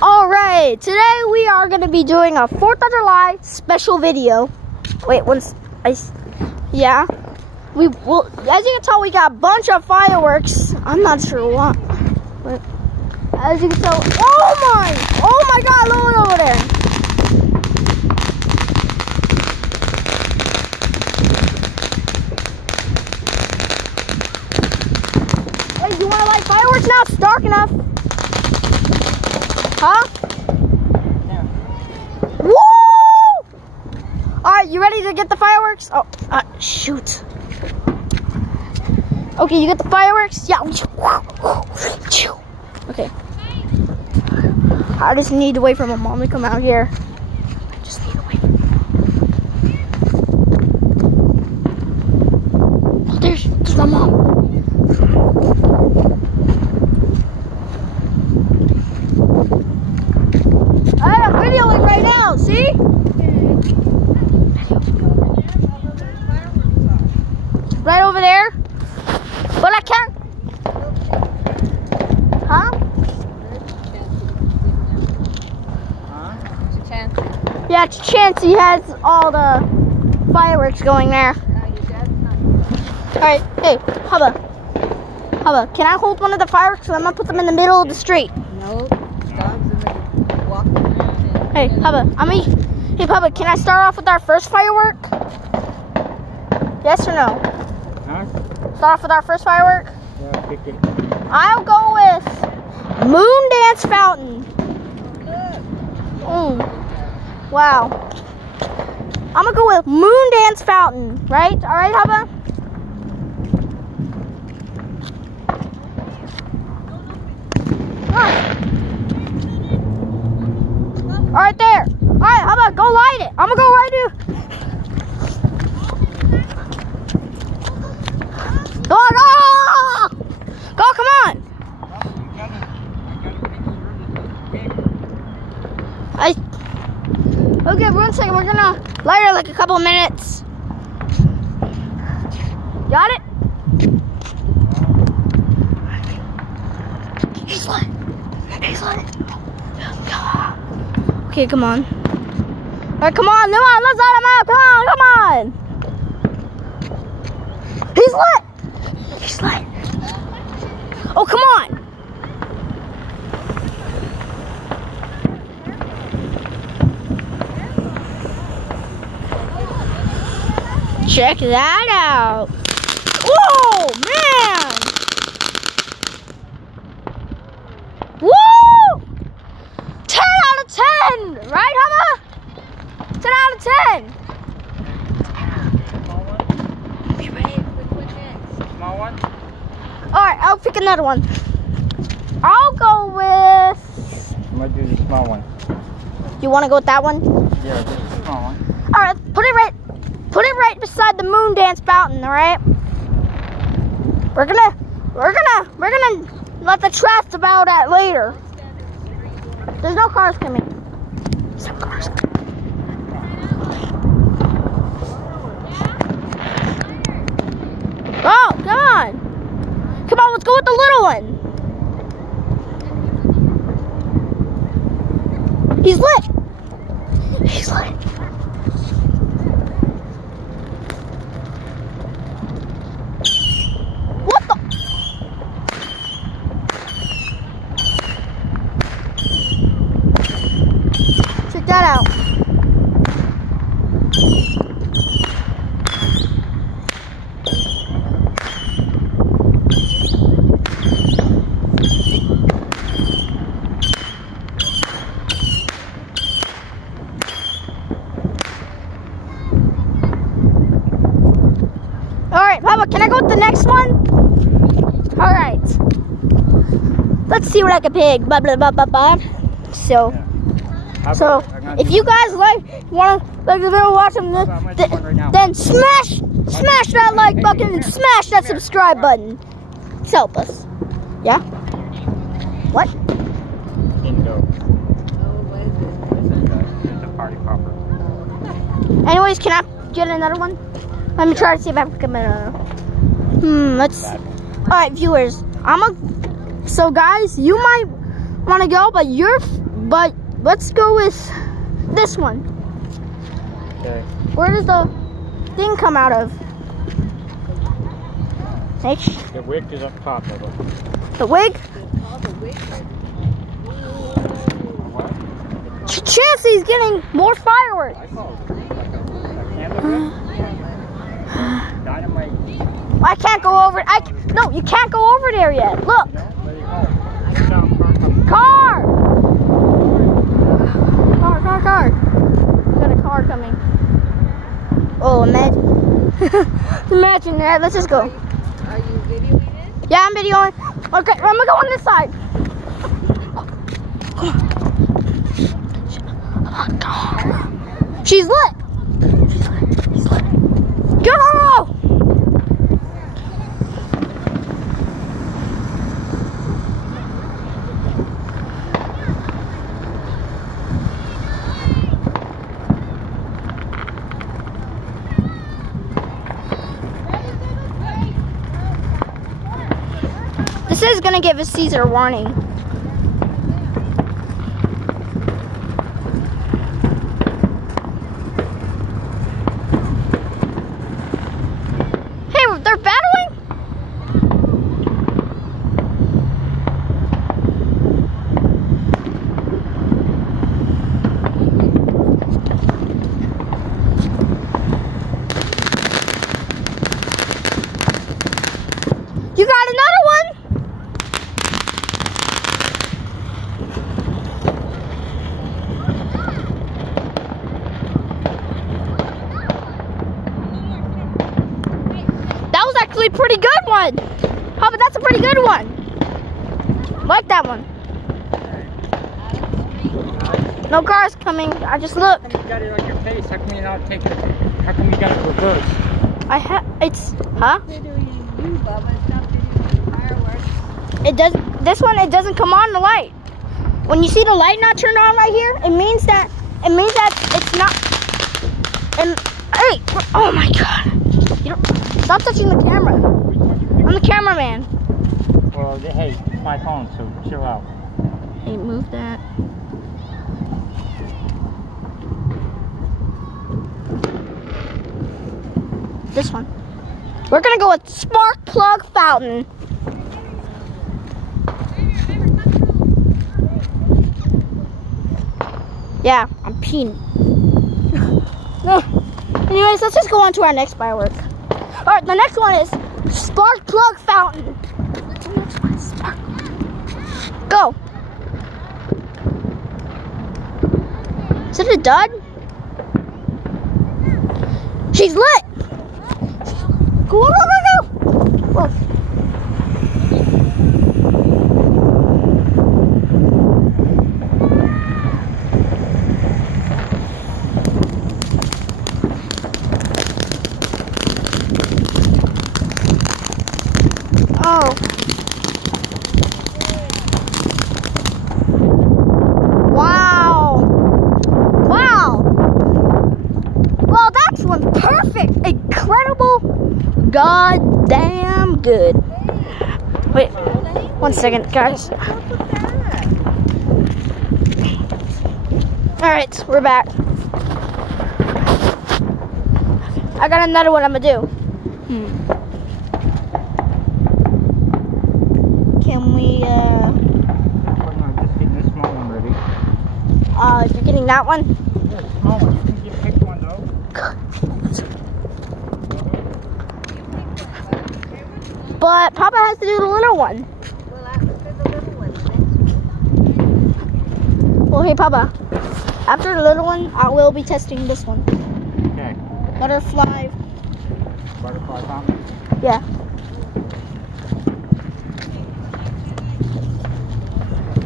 Alright, today we are going to be doing a 4th of July special video. Wait, yeah. We will, as you can tell, we got a bunch of fireworks. I'm not sure what. But as you can tell, oh my God, look over there. Hey, you want to light fireworks now? It's dark enough. Huh? Yeah. Woo! Alright, you ready to get the fireworks? Oh, shoot. Okay, you get the fireworks? Yeah. Okay. I just need to wait for my mom to come out here. Just need to wait. Oh, there's my mom. I'm videoing right now, see? Right over there? But I can't. Huh? It's a chance. Yeah, it's a chance he has all the fireworks going there. Alright, hey, Hubba, can I hold one of the fireworks? I'm gonna put them in the middle of the street. No, dogs are walking around. Hey, Hubba, hey, Hubba, can I start off with our first firework? Yes or no? Huh? Start off with our first firework? Yeah, pick it. I'll go with Moon Dance Fountain. Wow. I'm gonna go with Moon Dance Fountain, right? All right, Hubba? All right, there. All right, Hubba, go light it. I'm gonna go light it. Go on, go, come on. Okay, 1 second, we're gonna light it like a couple of minutes. Got it? He's lit. Okay, come on. All right, come on, let's light him out. Come on. He's lit. Oh, come on. Check that out. Whoa, man. Woo! 10 out of 10. Right, Humma? 10 out of 10. You ready? Small one? Alright, I'll pick another one. I'll go with... I'm gonna do the small one. You want to go with that one? Yeah, just the small one. Alright, put it right beside the Moon Dance Fountain, alright? We're gonna let the traffic about that later. There's no cars coming. Some cars coming. Oh, come on. Come on, let's go with the little one. He's lit. What the? Check that out. Alright, Papa, can I go with the next one? Alright. Let's see what I can pick. Blah, blah, blah, blah, blah. So if you guys want to watch them, then smash that like button and smash that subscribe button. Just help us. Yeah? What? Indo. It's a party popper. Anyways, can I get another one? Let me try to see if I can come in another one. Let's. Alright, viewers. So guys, you might want to go, but let's go with this one. Okay. Where does the thing come out of? H. The wig is up top of it. The wig? Oh, the wig. What? Chancy's getting more fireworks. I call it like a candle wick. Dynamite. I can't go over. No, you can't go over there yet. Look. No? Where you go? Down purple. Car! Car. We got a car coming. Oh, imagine that. Let's just go. Are you videoing it? Yeah, I'm videoing. Okay, I'm gonna go on this side. She's lit. Go! This is gonna give a Caesar warning. Hey, they're battling? You got another one? That was actually a pretty good one. Papa, that's a pretty good one. Like that one. No cars coming. I just looked. How come you got it on your face? How come you not take it? How come you got it reversed? Huh? Videoing you, Bubba. It's not videoing fireworks. It doesn't come on the light. When you see the light not turned on right here, it means that it's not. And hey, oh my God! Stop touching the camera. I'm the cameraman. Well, hey, it's my phone, so chill out. Hey, move that. This one. We're gonna go with spark plug fountain. Yeah, I'm peeing. No. Anyways, let's just go on to our next firework. All right, the next one is spark plug fountain. The next one is spark. Go. Is it a dud? She's lit. Go, go, go, go. Whoa. Oh. Wow. Wow. Well, that's one perfect, incredible, goddamn good. Wait, 1 second, guys. All right, we're back. I got another one I'm gonna do. Can we, I'm just getting this small one ready. you're getting that one? Yeah, the small one. You can pick one though. But Papa has to do the little one. Well, after the little one, next Well, hey, Papa. After the little one, I will be testing this one. Okay. Butterfly. Butterfly fountain. Yeah.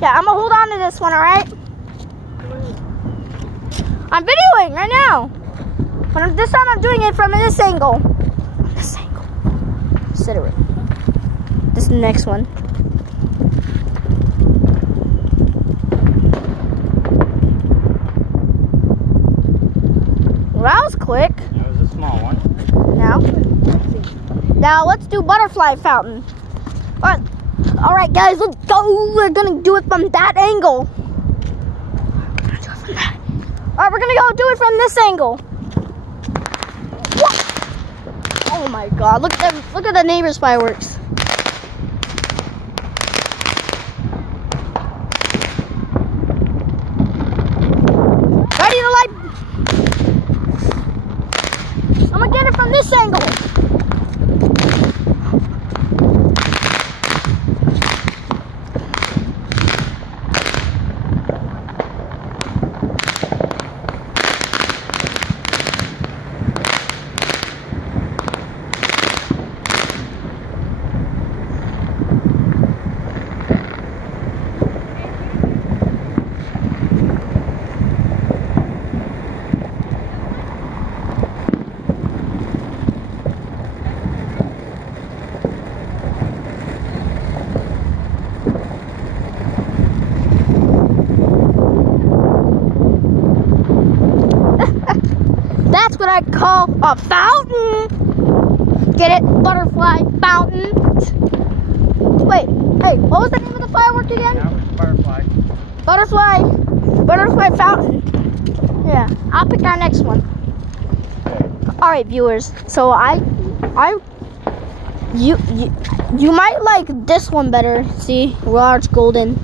Yeah, I'm gonna hold on to this one, alright? I'm videoing right now. But this time I'm doing it from this angle. This angle. Consider it. This next one. Well, that was quick. That was a small one. Now let's do butterfly fountain. All right. All right, guys, let's go. We're gonna do it from that angle. All right, we're gonna go do it from this angle. What? Oh my God! Look at the neighbor's fireworks. Ready to light? I'm gonna get it from this angle. That's what I call a fountain. Get it? Butterfly fountain. Wait, hey, what was the name of the firework again? That was butterfly. Butterfly fountain. Yeah, I'll pick our next one. All right, viewers. So you might like this one better. See, large golden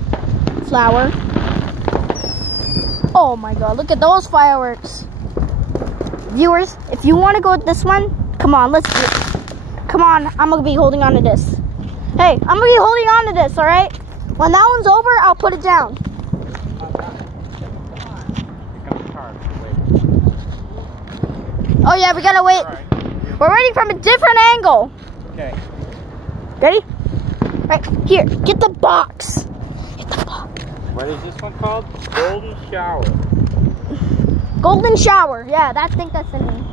flower. Oh my God, look at those fireworks. Viewers, if you want to go with this one, come on, let's do it. Come on, I'm going to be holding on to this. Hey, I'm going to be holding on to this, all right? When that one's over, I'll put it down. Oh yeah, we got to wait. Right. We're waiting from a different angle. Okay. Ready? Right, here, get the box. Get the box. What is this one called? Golden shower. Golden shower, yeah, I think that's the name.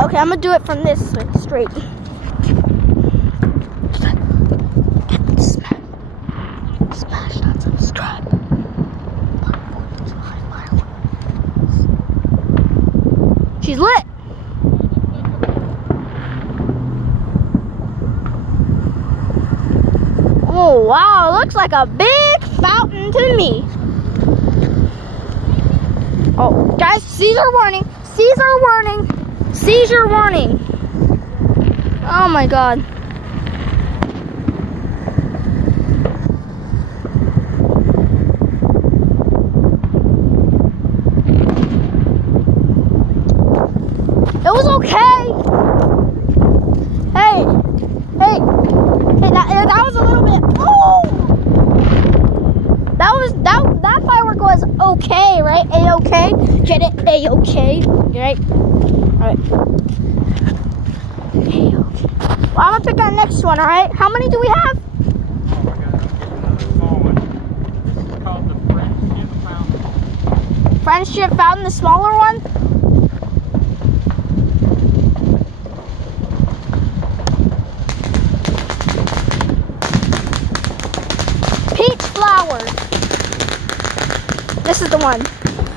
Okay, I'm gonna do it from this way, straight. Smash that subscribe. She's lit. Oh wow, it looks like a big fountain to me. Oh, guys, seizure warning, seizure warning, seizure warning. Oh my God. It was okay. Hey, that was a little bit. Oh, that firework was okay, right? A-okay, get it? A-okay, right? All right. A-okay. Well, I'm gonna pick our next one. All right. How many do we have? Oh, we're gonna get another small one. This is called the Friendship Fountain. Friendship Fountain, the smaller one. Peach flowers. This is the one.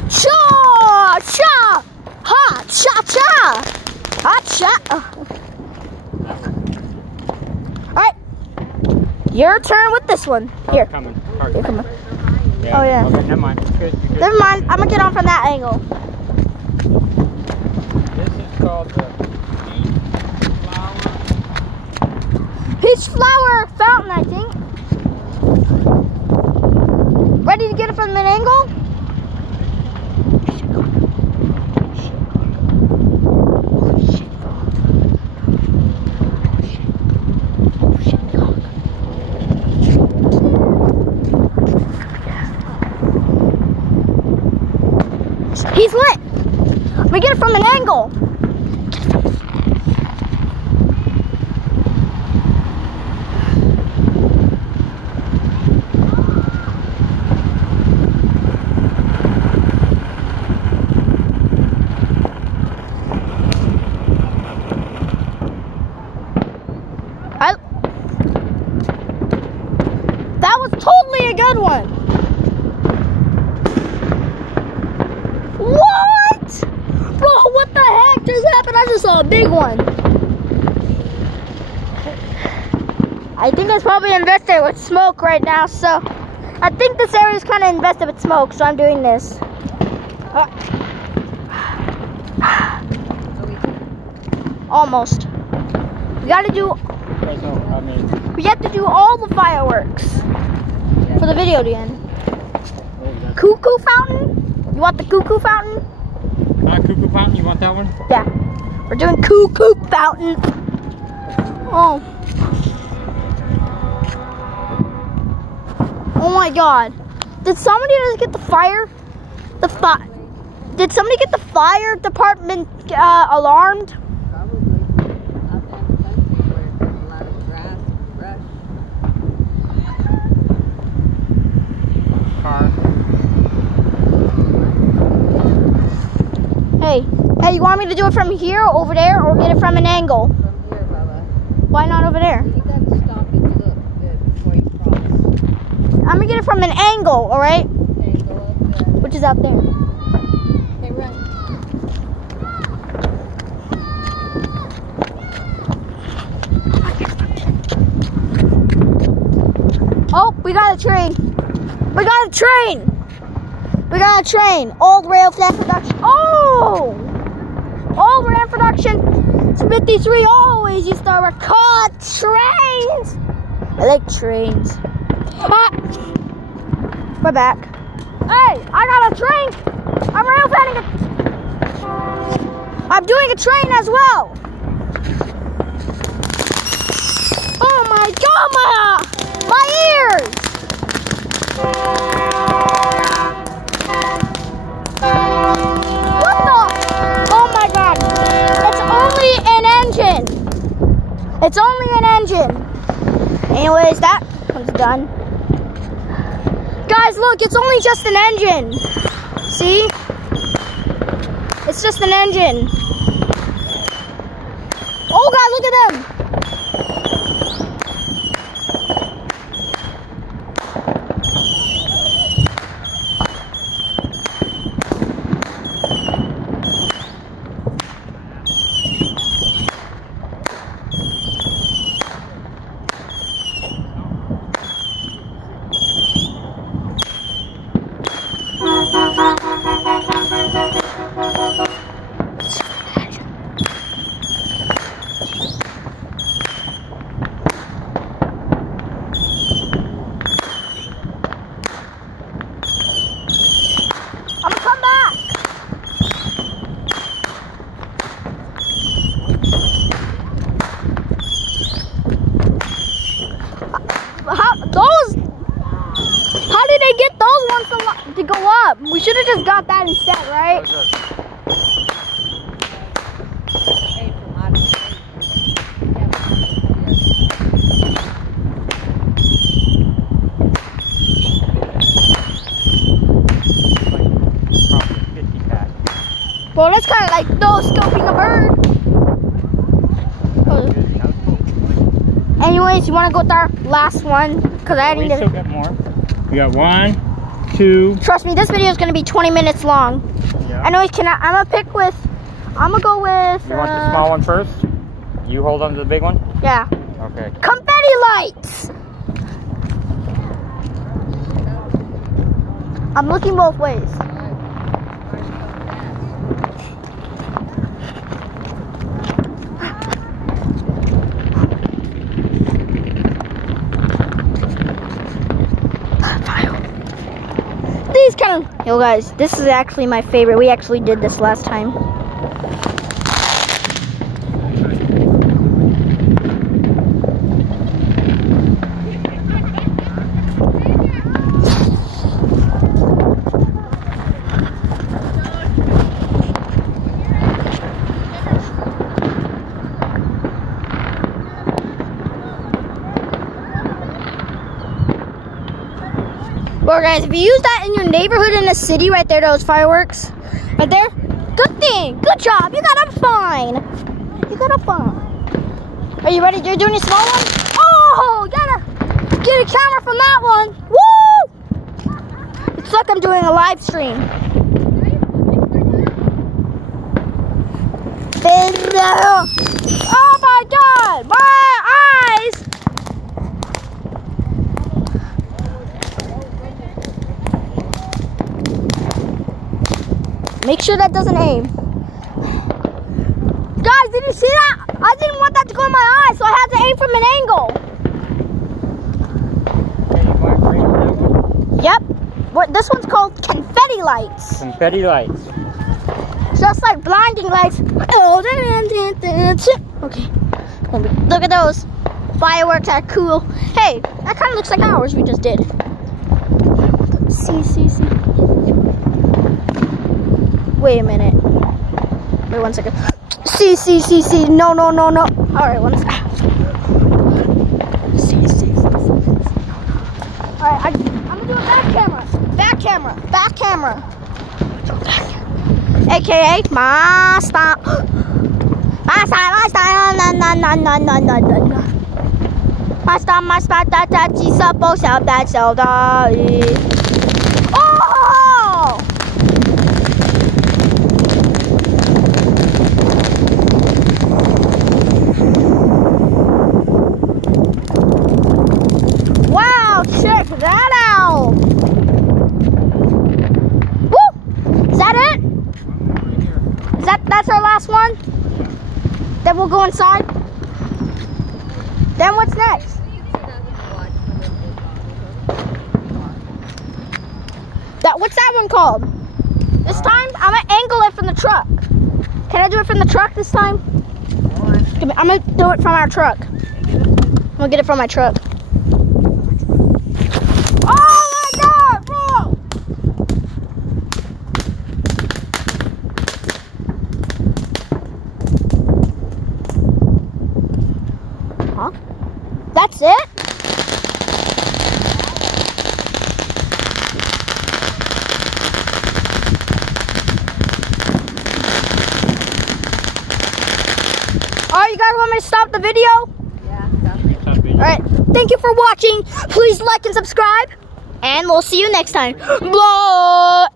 Cha cha, ha cha cha, ha cha. All right, your turn with this one. Here, Coming. here, come on. Yeah. Oh, yeah. Okay, never mind. You're good. You're good. Never mind. I'm gonna get on from that angle. This is called the Peach flower fountain, I think. Ready to get it from an angle? He's lit. We get it from an angle. That was totally a good one. What? Bro, what the heck just happened? I just saw a big one. I think it's probably invested with smoke right now, so I think this area is kind of invested with smoke, so I'm doing this. Almost. We gotta do. We have to do all the fireworks for the video to end. Cuckoo fountain? You want the cuckoo fountain? Cuckoo fountain, you want that one? Yeah. We're doing cuckoo fountain. Oh. Oh my God. Did somebody just get the fire? Did somebody get the fire department alarmed? Probably. Out there in the country where there's a lot of grass and brush. Car. Hey, you want me to do it from here, or over there, or get it from an angle? From here, Bubba. Why not over there? You gotta stop and look good before you cross. I'm gonna get it from an angle, all right? Okay, go up there. Which is out there. Okay, run. Oh, we got a train. We got a train. We got a train. Old rail flat production. Oh! Old rail production. 53 always used to record trains. I like trains. Ah! We're back. Hey, I got a train. I'm rail fanning it. I'm doing a train as well. Oh my God, my ears. What the? Oh my God. It's only an engine. It's only an engine. Anyways, that one's done. Guys, look, it's only just an engine. See? It's just an engine. Oh God, look at them. How did they get those ones to go up? We should have just got that instead, right? Hey, from out of state. Well, that's kind of like no scoping a bird. Anyways, you want to go with our last one? Because I We need still to. got more. We got 1, 2. Trust me, this video is going to be 20 minutes long. Yeah. Anyways, I'm going to pick with. I'm going to go with. You want the small one first? You hold on to the big one? Yeah. Okay. Confetti lights! I'm looking both ways. These kind of. Yo guys, this is actually my favorite. We actually did this last time. Well guys, if you use that in your neighborhood in the city right there, those fireworks right there, good thing, good job, you got a fine. You got a fine. Are you ready? You're doing a small one? Oh, gotta get a camera from that one. Woo! It's like I'm doing a live stream. Oh my God, my eyes! Make sure that doesn't aim. Guys, did you see that? I didn't want that to go in my eye, so I had to aim from an angle. Okay, you want green for that one? Yep. This one's called confetti lights. Confetti lights. Just like blinding lights. Okay. Look at those. Fireworks are cool. Hey, that kind of looks like ours we just did. See. Wait a minute. Wait 1 second. See. No. Alright, one second. See. Alright, I'm gonna do a back camera. AKA my style. My style, that is supposed to that's all die. Oh! Wow, check that out. Woo! Is that it? That's our last one? Then we'll go inside. Then what's next? What's that one called? This time, I'm gonna angle it from the truck. Can I do it from the truck this time? I'm gonna do it from our truck. I'm gonna get it from my truck. Oh my God, bro! Huh? That's it? Alright, you guys want me to stop the video? Yeah. Alright, thank you for watching. Please like and subscribe. And we'll see you next time. Bye!